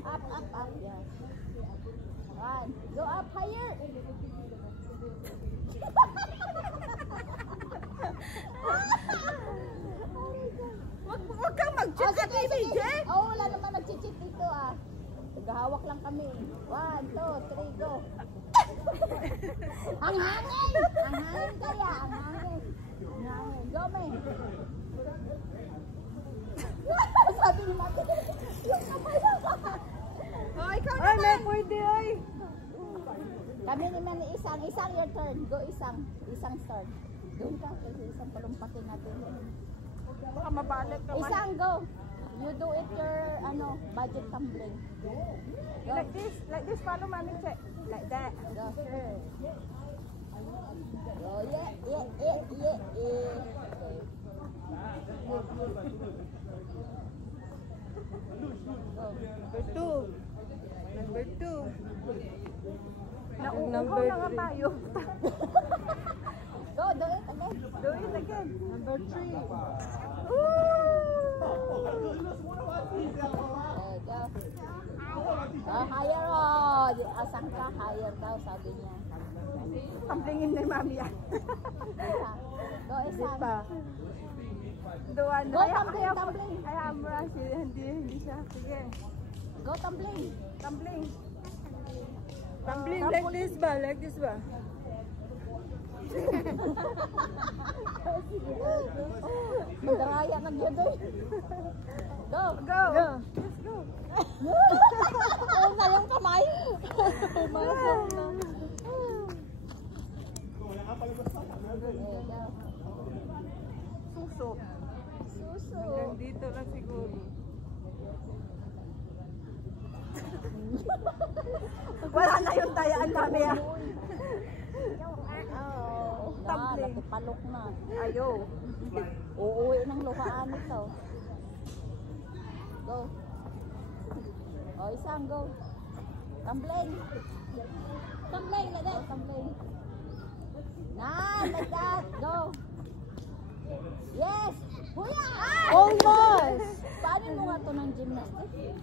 Up, up, up. Yes. One. Go up higher. Wag kang mag-cheat at BJ. Oh, wala naman nag-cheat dito ah. Naghahawak lang kami. 1, 2, 3, go. Ang hangin! Ang hangin kaya, ang hangin. Ang hangin. Go, May. Sabi ni Mati, yung kamay na ka. Oh, ikaw naman. Ay, may pwede, ay. Kami naman isang your turn. Go, isang turn. Doon ka, kasi isang palumpakin natin. Baka mabalik naman. Isang, go. You do it your, budget tumbling. Go. Like this, follow mommy, check. Like that. Go. Go, yeah. Number 2. Nauuhaw na nga tayo. Go, do it again. Do it again. Number 3. Okay, go. Oh, higher on. Asang ka, higher daw, sabi niya. Tamplingin na mami yan. Isa. Go, isang. Doon. Go, tumbling. Ayaw mo lang siya. Hindi siya. Sige. Go, tumbling. Tumbling. Tumbling like this ba? Like this ba? Madaraya na dyan doon. Go. Go. Let's go. Oo na yung kamay. Masok na. Suso. Suso. Hanggang dito lang siguro. Wala na yung tayaan kami ah. Tumbling. Palok na. Ayaw. Uuwi ng luhaan ito. Go. O, isang go. Tumbling. Tumbling, like that. Tumbling. Like that. Go. Yes. Huya! Almost! Paano mo nga ito ng gymnastics?